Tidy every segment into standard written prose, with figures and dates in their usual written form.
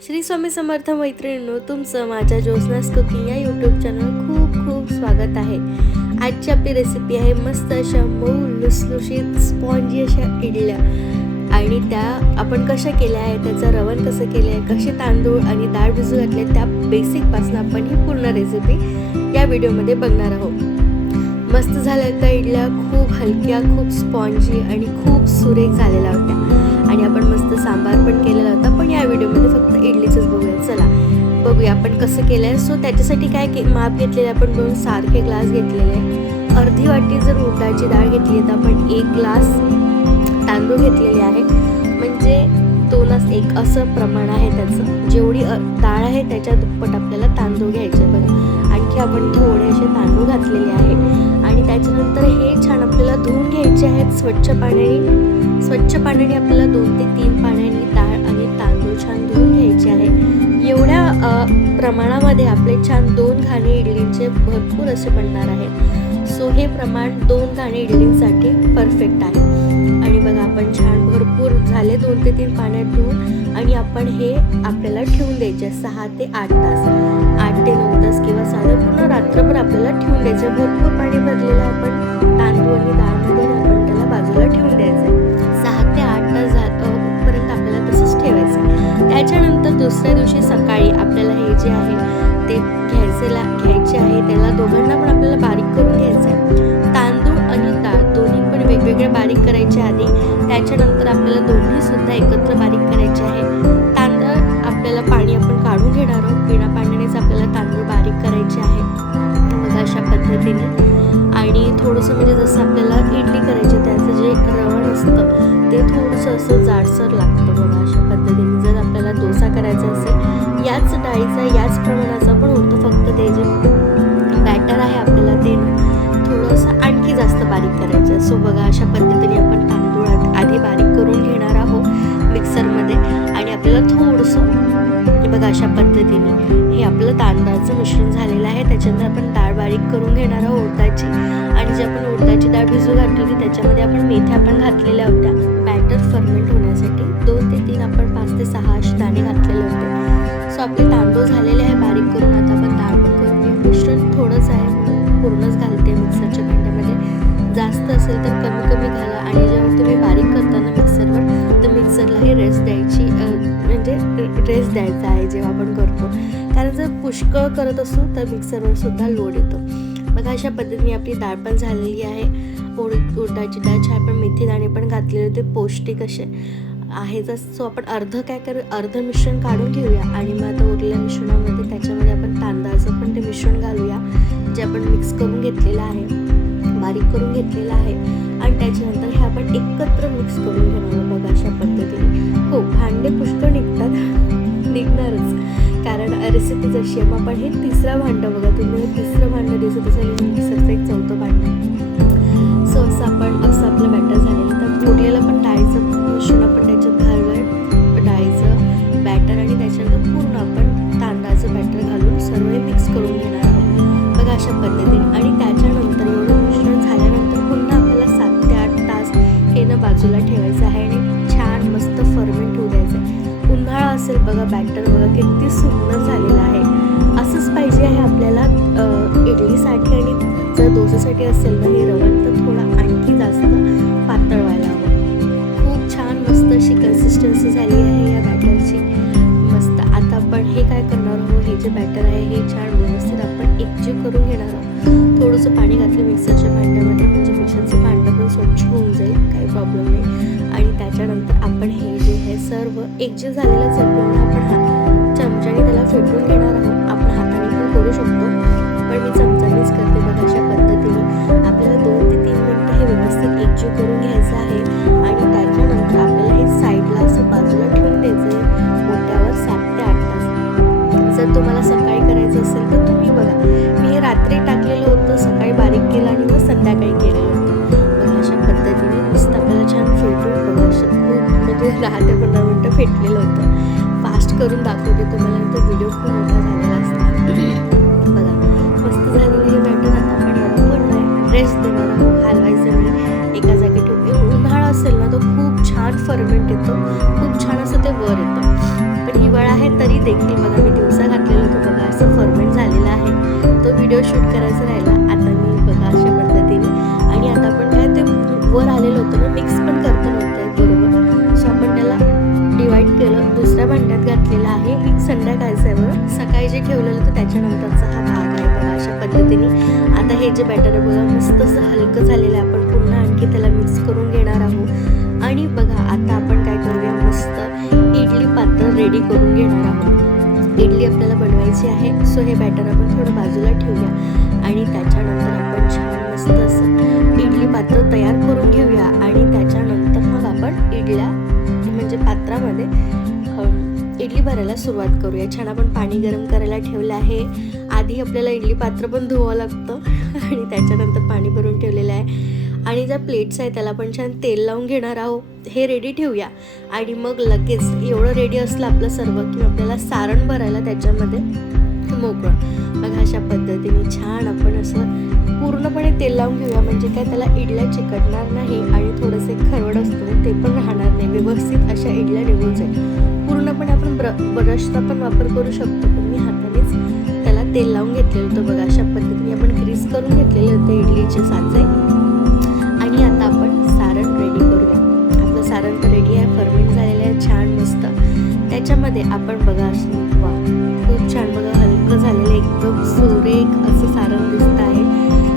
श्री स्वामी समर्थ मैत्रिणींनो, तुमचं माझ्या ज्योत्स्नास कुकिंग या यूट्यूब चॅनल खूप खूप स्वागत आहे. आजची आपली रेसिपी आहे मस्त अशा मऊ लुसलुशीत स्पॉन्जी अशा इडल्या. आणि त्या आपण कशा केल्या आहे, त्याचं रवण कसं केलं आहे, कसे तांदूळ आणि डाळ भिजू घातले, त्या बेसिकपासून आपण ही पूर्ण रेसिपी या व्हिडिओमध्ये बघणार आहोत. मस्त झाल्या त्या इडल्या, खूप हलक्या, खूप स्पॉन्जी आणि खूप सुरेख झालेल्या होत्या. आणि आपण मस्त सांबार पण केलेला होता, पण या व्हिडिओमध्ये फक्त इडलीचंच बघूया. चला बघूया आपण कसं केलं आहे. सो त्याच्यासाठी काय माप घेतलेले आपण 2 सारखे ग्लास घेतलेले आहे. अर्धी वाटी जर उडदाची डाळ घेतली तर आपण 1 ग्लास तांदूळ घेतलेले आहे. म्हणजे 2:1 असं प्रमाण आहे त्याचं. जेवढी डाळ आहे त्याच्या दुप्पट आपल्याला तांदूळ घ्यायचे. बघा, आणखी आपण थोडेसे तांदूळ घातलेले आहे. आणि त्याच्यानंतर हे छान आपल्याला धुवून घ्यायचे आहेत स्वच्छ पाण्याने आपल्याला 2 ते 3 पाण्याने डाळ आणि तांदूळ छान धुवून घ्यायचे आहे. एवढ्या प्रमाणामध्ये आपले छान 2 घाणे इडलींचे भरपूर असे बनणार आहेत. सो हे प्रमाण 2 घाणे इडलींसाठी परफेक्ट आहे. आणि बघा, आपण छान भरपूर झाले 2 ते 3 पाण्यात धुवून. आणि आपण हे आपल्याला ठेवून द्यायचे 6 ते 8 तास, 8 ते 9 तास किंवा साधं पूर्ण रात्रभर आपल्याला ठेवून द्यायचं. भरपूर पाणी भरलेलं आपण तांदूळ आणि डाळमध्ये आपण त्याला बाजूला ठेवून द्यायचं. 6 ते 8 तास पर्यंत आपल्याला तसंच ठेवायचं. त्याच्यानंतर दुसऱ्या दिवशी सकाळी आपल्याला हे जे आहे ते घ्यायचे आहे. त्याला दोघांना पण आपल्याला बारीक करून घ्यायचं आहे. तांदूळ आणि डाळ दोन्ही पण वेगवेगळे बारीक करायचे आधी. त्याच्यानंतर आपल्याला दोन्ही सुद्धा एकत्र बारीक करायचे आहे. तांदूळ आपल्याला पाणी आपण काढून घेणार आहोत. बिना पाण्यानेच आपल्याला तांदूळ बारीक करायचे आहे. बघा, अशा पद्धतीने. आणि थोडंसं म्हणजे जसं आपल्याला इडली करायची त्याचं जे रवण असतं ते थोडंसं असं जाडसर लागतं. बघा, अशा पद्धतीने. जर आपल्याला डोसा करायचा असेल याच डाळीचा याच प्रमाणाचा पण होतं, फक्त ते जे बॅटर आहे आपल्याला ते थोडंसं आणखी जास्त बारीक करायचं. सो बघा, अशा पद्धतीने आपण तांदूळ आधी बारीक करून घेणार आहोत मिक्सरमध्ये. आणि आपल्याला थोडंसं बघा, अशा पद्धतीने हे आपलं तांदळाचं मिश्रण झालेलं आहे. त्याच्यानंतर आपण डाळ बारीक करून घेणार आहोत उडदाची. आणि जे आपण उडदाची डाळ भिजू घातलेली त्याच्यामध्ये आपण मेथ्या पण घातलेल्या होत्या बॅटर फर्मेंट होण्यासाठी. 2 ते 3 आपण 5 ते 6 असे दाणे घातलेले होते. सो आपले तांदूळ झालेले आहे बारीक करून. आता आपण डाळ पण करून घेऊ. मिश्रण थोडंच आहे म्हणून पूर्णच घालते मिक्सरच्या भांड्यामध्ये. जास्त असेल तर कमी कमी घाला. आणि जेव्हा तुम्ही बारीक करताना मिक्सरवर तर मिक्सरला हे रेस्ट द्यायची, म्हणजे रेस्ट द्यायचा आहे जेव्हा आपण करतो. कारण जर पुष्कळ करत असू तर मिक्सरवर सुद्धा लोड येतो. बघा, अशा पद्धतीने आपली डाळ पण झालेली आहे. उडदाची डाळ छान पण मेथी दाणे पण घातलेले होते पौष्टिक असे आहे. सो आपण अर्ध मिश्रण काढून घेऊया. आणि मग आता उरलेल्या मिश्रणामध्ये त्याच्यामध्ये आपण तांदळाचं पण ते मिश्रण घालूया जे आपण मिक्स करून घेतलेलं आहे, बारीक करून घेतलेलं आहे. आणि त्याच्यानंतर हे आपण एकत्र मिक्स करून घेणार. बघा, अशा पद्धतीने. हो, भांडे पुष्कळ निघणारच कारण रेसिपी जशी आहे. मग आपण हे तिसरं भांडं, बघा तुम्ही तिसरं भांडं दिसत असेल, मिक्सरचं एक 4थं भांडं. सो असं आपलं बॅटर झालेलं. तर उरलेलं पण डाळीचं मिश्रण आपण त्याच्यात घालूया, डाळीचं बॅटर. आणि त्याच्यानंतर पूर्ण आपण तांदळाचं बॅटर घालून सर्व मिक्स करून घेणार आहोत. बघा, अशा पद्धतीने. आणि त्याच्यानंतर एवढं मिश्रण झाल्यानंतर पुन्हा आपल्याला 7 ते 8 तास हे ना बाजूला ठेवायचं आहे. आणि छान मस्त फर्मेंट होऊ द्यायचं आहे. उन्हाळा असेल बघा, बॅटर बघा किती सुंदर झालेलं आहे. असंच पाहिजे आहे आपल्याला इडलीसाठी. आणि जर डोसासाठी असेल ना हे रवण तर थोडं आणखी जास्त पातळ व्हायला हवं. खूप छान मस्त अशी कन्सिस्टन्सी झाली आहे या बॅटरची. मस्त. आता आपण हे काय करणार आहोत, हे जे बॅटर आहे हे छान व्यवस्थित आपण एकजीव करून घेणार आहोत. थोडंसं पाणी घातलं मिक्सरच्या भांड्यामध्ये, म्हणजे मिक्सरचं भांडं पण स्वच्छ होऊन जाईल, काही प्रॉब्लेम नाही. आणि त्याच्यानंतर आपण हे जे आहे सर्व एकजीव झालेलंच आहे. पुन्हा आपण चमच्याने त्याला फेटून घेणार आहोत. आपण हाताने पण करू शकतो, पण मी चमच्यानेच करते. बघा, अशा पद्धतीने आपल्याला 2 ते 3 मिनटं हे व्यवस्थित एकजीव करून घ्यायचं आहे. आणि त्याच्यानंतर आपल्याला हे साईडला असं बाजूला ठेवून द्यायचं आहे मोठ्यावर 7 ते 8 तास. जर तुम्हाला सकाळी करायचं असेल तर तुम्ही बघा, मी हे रात्री टाकलेलं होतं, सकाळी बारीक केलं आणि मग संध्याकाळी केलेलं होतं. बघा, अशा पद्धतीने मस्त आपल्याला छान फेटून. बघा, असं खूप म्हणजे 10 ते 15 मिनटं फेटलेलं होतं. फास्ट करून दाखवते तुम्हाला, नंतर व्हिडिओ खूप मोठा झालेला असतो. बघा, मस्त झालेलं हे बॅटर. आता आपण याला पण रेस्ट देणार आहोत, हलवायचं नाही, एका जागी ठेवून. उन्हाळा असेल ना तो खूप छान फर्मेंट येतो, खूप छान असं ते वर येतं. पण हिवाळा आहे तरी देखील बघा मी दिवसा घातलेलं होतं बघा असं फर्मेंट झालेलं आहे. तो व्हिडिओ शूट करायचा राहिला. आता मी बघा अशा पद्धतीने आणि आता आपण काय ते वर आलेलं होतं ना मिक्स पण करता नव्हतं बरोबर. सो आपण त्याला डिवाइड केलं, दुसऱ्या भांड्यात घातलेलं आहे. एक संध्याकाळचं आहे बरं, सकाळी जे ठेवलेलं होतं त्याच्यानंतरचा हा भाग आहे बघा अशा पद्धतीने. आता हे जे बॅटर आहे बघा मस्त असं हलकं झालेलं आहे. आपण पुन्हा आणखी त्याला मिक्स करून घेणार आहोत आणि बघा आता आपण काय करूया मस्त इडली पात्र रेडी करून घेणार आहोत. इडली आपल्याला बनवायची आहे. सो हे बॅटर आपण थोडं बाजूला ठेवूया आणि त्याच्यानंतर आपण छान मस्त असं इडली पात्र तयार करून घेऊया आणि त्याच्यानंतर मग आपण इडल्या म्हणजे पात्रामध्ये इडली भरायला सुरुवात करूया. छान आपण पाणी गरम करायला ठेवलं आहे. आधी आपल्याला इडली पात्र पण धुवावं लागतं आणि त्याच्यानंतर पाणी भरून ठेवलेलं आहे आणि ज्या प्लेट्स आहे त्याला पण छान तेल लावून घेणार आहोत. हे रेडी ठेवूया आणि मग लगेच एवढं रेडी असलं आपलं सर्व की आपल्याला सारण भरायला त्याच्यामध्ये मोकळं. मग अशा पद्धतीने छान आपण असं पूर्णपणे तेल लावून घेऊया म्हणजे काय त्याला इडल्या चिकटणार नाही आणि थोडंसे खरवड असतं ते पण राहणार नाही. व्यवस्थित अशा इडल्या निघून जाईल. पूर्णपणे आपण ब्रशचा पण वापर करू शकतो पण मी हातानेच त्याला तेल लावून घेतलेलं होतं बघा. अशा पद्धतीने आपण ग्रीस करून घेतलेले होते इडलीचे साचे आणि आता आपण सारण रेडी करूया. आपलं सारण तर रेडी आहे, फर्मेंट झालेलं आहे छान मस्त. त्याच्यामध्ये आपण बघा असं वा खूप छान बघा हलकं झालेलं एकदम सुरेख असं सारण दिसत आहे.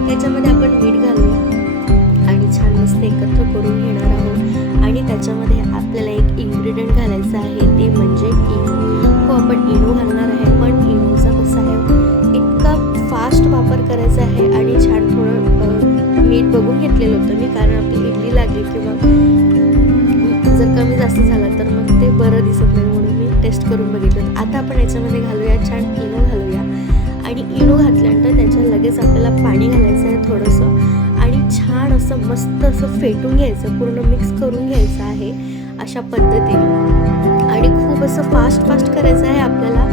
त्याच्यामध्ये आपण मीठ घालूया आणि छान मस्त एकत्र करून घेणार आहोत आणि त्याच्यामध्ये आपल्याला एक इन्ग्रेडियंट घालायचं आहे ते म्हणजे इनो. हो आपण इनो घालणार आहे पण इनोचा कसा आहे इतका फास्ट वापर करायचा आहे आणि छान थोडं मीठ बघून घेतलेलं होतं मी कारण आपली इडली लागली किंवा जर कमी जास्त झाला तर मग ते बरं दिसत नाही म्हणून मी टेस्ट करून बघितलं. आता आपण याच्यामध्ये घालूया छान इनो घालूया आणि इनो घातल्यानंतर त्याच्यात लगेच आपल्याला पाणी घालायचं आहे थोडंसं आणि छान असं मस्त असं फेटून घ्यायचं, पूर्ण मिक्स करून घ्यायचं आहे अशा पद्धतीने आणि खूप असं फास्ट करायचं आहे आपल्याला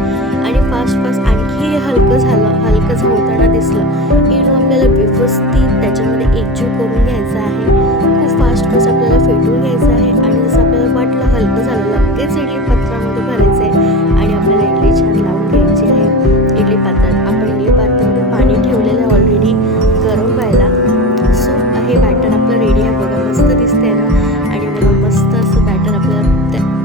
आणि फास्ट आणखी हलकं होताना दिसलं इनो आपल्याला व्यवस्थित त्याच्यामध्ये एकजीव करून घ्यायचं आहे. खूप फास्ट आपल्याला फेटून घ्यायचं आहे आणि जसं आपल्याला वाटलं हलकं झालं लगेच इडली पात्रामध्ये भरायचं आहे आणि आपल्याला इडली छान लावून घ्यायची आहे. इडली पात्रात आपण इडली पात्रामध्ये पाणी ठेवलेलं आहे ऑलरेडी गरम व्हायला. सो हे बॅटर आपलं रेडी आहे बघा मस्त दिसतंय ना आणि बघा मस्त असं बॅटर आपल्याला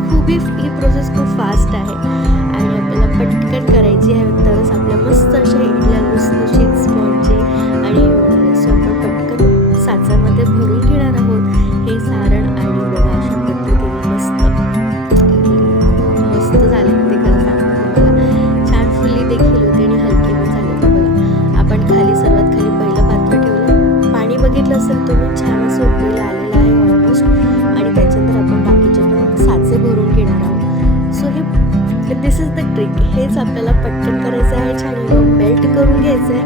खूप ही प्रोसेस खूप फास्ट आहे आणि आपल्याला पटकन करायची आहे तरच आपल्या मस्त अशा इडल्या लुसलुशीत स्पॉन्जी आणि सो आपण पटकन साचामध्ये भरून घेणार आहोत हे सारण आणि बघा अशा पद्धतीने मस्त झाले ते खरं सांगतो बघा छान फुल्ली देखील होते आणि हलके पण झाले होते बघा. आपण सर्वात खाली पहिलं पात्र ठेवलं, पाणी बघितलं असेल तुम्ही छान असं उकळीला आलेलं आहे ऑलमोस्ट आणि त्याच्यानंतर आपण बाकीचे पण साचे भरून घेणार आहोत. सो हे दिस इज द ट्रिक. हेच आपल्याला पटकन करायचं आहे. छान इनो मेल्ट करून घ्यायचं आहे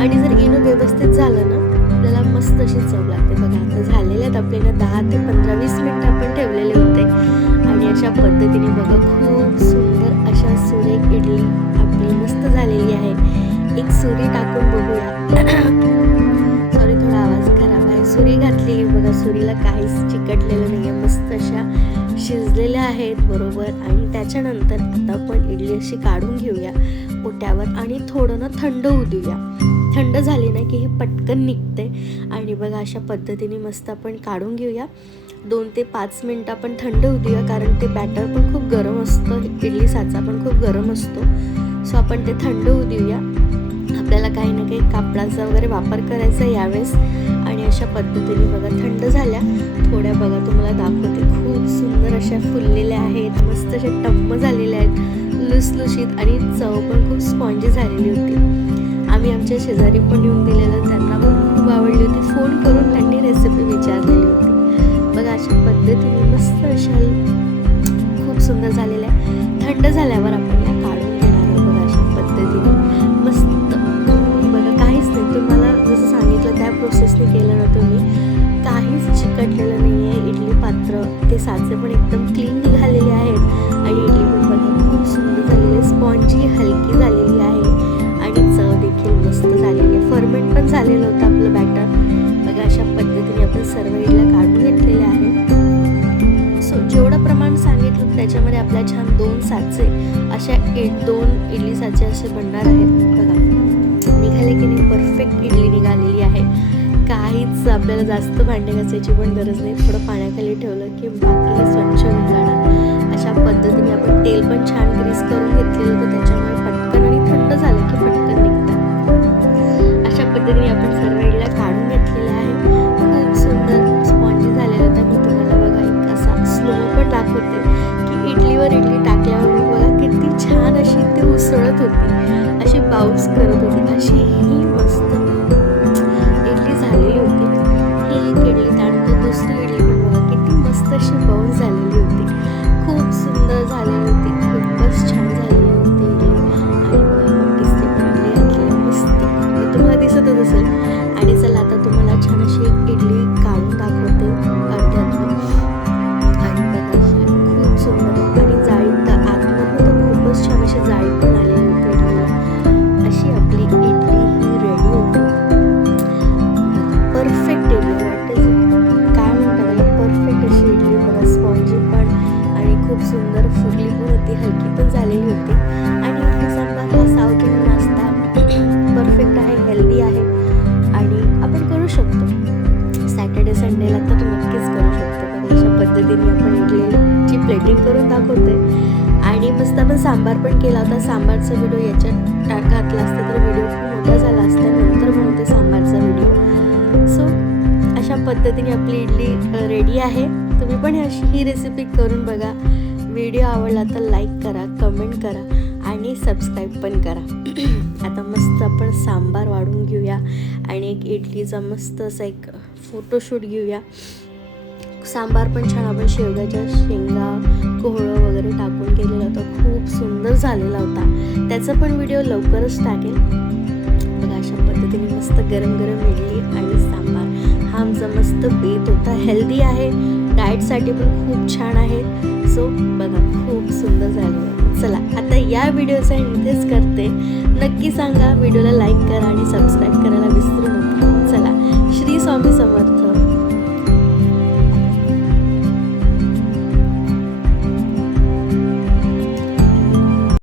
आणि जर इनो व्यवस्थित झालं ना आपल्याला मस्त अशी चव लागते बघा. आता झालेले आहेत आपल्याला 10 ते 15-20 मिनिटं आपण ठेवलेले होते आणि अशा पद्धतीने बघा खूप सुंदर अशा सुरेख इडली आपली मस्त झालेली आहे. एक सुरी टाकून बघूया. सॉरी थोडा आवाज खराब आहे. सुरी घातली बघा, सुरीला काहीच चिकटलेलं नाही आहे, मस्त अशा शिजलेल्या आहेत बरोबर. आणि त्याच्यानंतर आता आपण इडली अशी काढून घेऊया ओट्यावर आणि थोडं ना थंड होऊ देऊया. थंड झाली ना की हे पटकन निघते आणि बघा अशा पद्धतीने मस्त आपण काढून घेऊया. 2 ते 5 मिनटं आपण थंड होऊ देऊया कारण ते बॅटर पण खूप गरम असतं, इडली साचा पण खूप गरम असतो. सो आपण ते थंड होऊ देऊया. आपल्याला काही ना काही कापडाचा वगैरे वापर करायचा यावेळेस आणि अशा पद्धतीने बघा थंड झाल्या थोड्या बघा तुम्हाला दाखवते खूप सुंदर अशा फुललेल्या आहेत, मस्त अशा टम्म झालेल्या आहेत, लुसलुशीत आणि चव पण खूप स्पॉन्जी झालेली होती. आम्ही आमच्या शेजारी पण येऊन दिलेलं, त्यांना पण खूप आवडली होती. फोन करून त्यांनी रेसिपी विचारलेली होती बघा. अशा पद्धतीने मस्त अशा खूप सुंदर झालेल्या आहे. थंड झाल्यावर आपण या काढून घेणार आहोत बघा अशा पद्धतीने मस्त बघा. काहीच नाही, तुम्हाला जसं सांगितलं त्या प्रोसेसने केलं ना तुम्ही, काहीच चिकटलेलं नाही आहे. इडली पात्र ते साचे पण एकदम क्लीन निघालेले आहेत आणि इडली पण बघा खूप सुंदर झालेली आहे, स्पॉन्जी हलकी झालेली आहे आणि चव देखील मस्त झालेली आहे. फर्मेंट पण झालेलं होतं आपलं बॅटर बघा. अशा पद्धतीने आपण सर्व इडल्या काढून घेतलेल्या आहे. सो जेवढं प्रमाण सांगितलं त्याच्यामध्ये आपल्या छान 2 साचे अशा 2 इडली साचे असे बनणार आहेत. बघा निघाले की नाही, परफेक्ट इडली निघालेली आहे. काहीच आपल्याला जास्त भांडे घासायची पण गरज नाही. थोडं पाण्याखाली ठेवलं की बाकी हे स्वच्छ होऊन जाणार. अशा पद्धतीने आपण तेल पण छान ग्रीस करून घेतलेलं होतं, त्याच्यामुळे पटकन आणि थंड झालं की पटकन निघतात. अशा पद्धतीने आपण सर्व इडल्या काढून घेतलेल्या आहे. खूप सुंदर स्पॉन्जी झालेला होता. मी तुम्हाला बघा एक असा स्लो पण दाखवते की इडलीवर इडली टाकल्यावर बघा किती छान अशी ती उसळत होती, अशी बाउन्स करत होती. अशी ही मस्त इडली झालेली होती. ही एक इडली, त्यानंतर दुसरी इडली पण बघा किती मस्त अशी बाउन्स झालेली होती. खूप सुंदर झालेली होती, खूपच छान झालेली होती इडली. आणि आपण किस्ती पण इडली घातलेली मस्त, तुम्हाला दिसतच असेल. आणि चला आता तुम्हाला छान अशी एक इडली काढून दाखवते अर्ध्यातून. आणि बघा अशी खूप सुंदर आणि जाळी तर आतमधून तर खूपच छान अशी जाळी पण आलेली होती इडलीला. अशी आपली इडली ही रेडी होती. परफेक्ट इडली वाटते, काय म्हणतात त्याला, परफेक्ट अशी इडली बघा. स्पॉन्जी पण आणि खूप सुंदर फुगली पण होती, हलकी पण झालेली होती. आणि इडली सांबार हा साऊथ इंडियन नाश्ता परफेक्ट आहे, हेल्दी आहे आणि आपण करू शकतो. सॅटर्डे संडेला तर नक्कीच करू शकतो. बघा अशा पद्धतीने आपण इडलीची प्लेटिंग करून दाखवते. आणि मस्त आपण सांबार पण केला होता. सांबारचा व्हिडिओ याच्यात घातला असता तर व्हिडिओ खूप मोठा झाला असता, नंतर बनवते सांबारचा व्हिडिओ. सो अशा पद्धतीने आपली इडली रेडी आहे. तुम्ही पण ही रेसिपी करून बघा. व्हिडिओ आवडला तर लाईक करा, कमेंट करा आणि सबस्क्राईब पण करा. आता मस्त आपण सांबार वाढून घेऊया आणि एक इडलीचा मस्त असा एक फोटोशूट घेऊया. सांबार पण छान आपण शेवग्याच्या शेंगा, कोहळं वगैरे टाकून केलेलं होतं, खूप सुंदर झालेला होता. त्याचा पण व्हिडिओ लवकरच टाकेल. बघा अशा पद्धतीने मस्त गरम गरम इडली आणि सांबार हा आमचा मस्त बेत होता. हेल्दी आहे, डाएटसाठी पण खूप छान आहे. सो बघा खूप सुंदर झालेलं आहे. चला आता या व्हिडिओचा इथेच करते. नक्की सांगा, व्हिडिओला लाईक करा आणि सबस्क्राईब करायला विसरू नका. चला, श्री स्वामी समर्थ.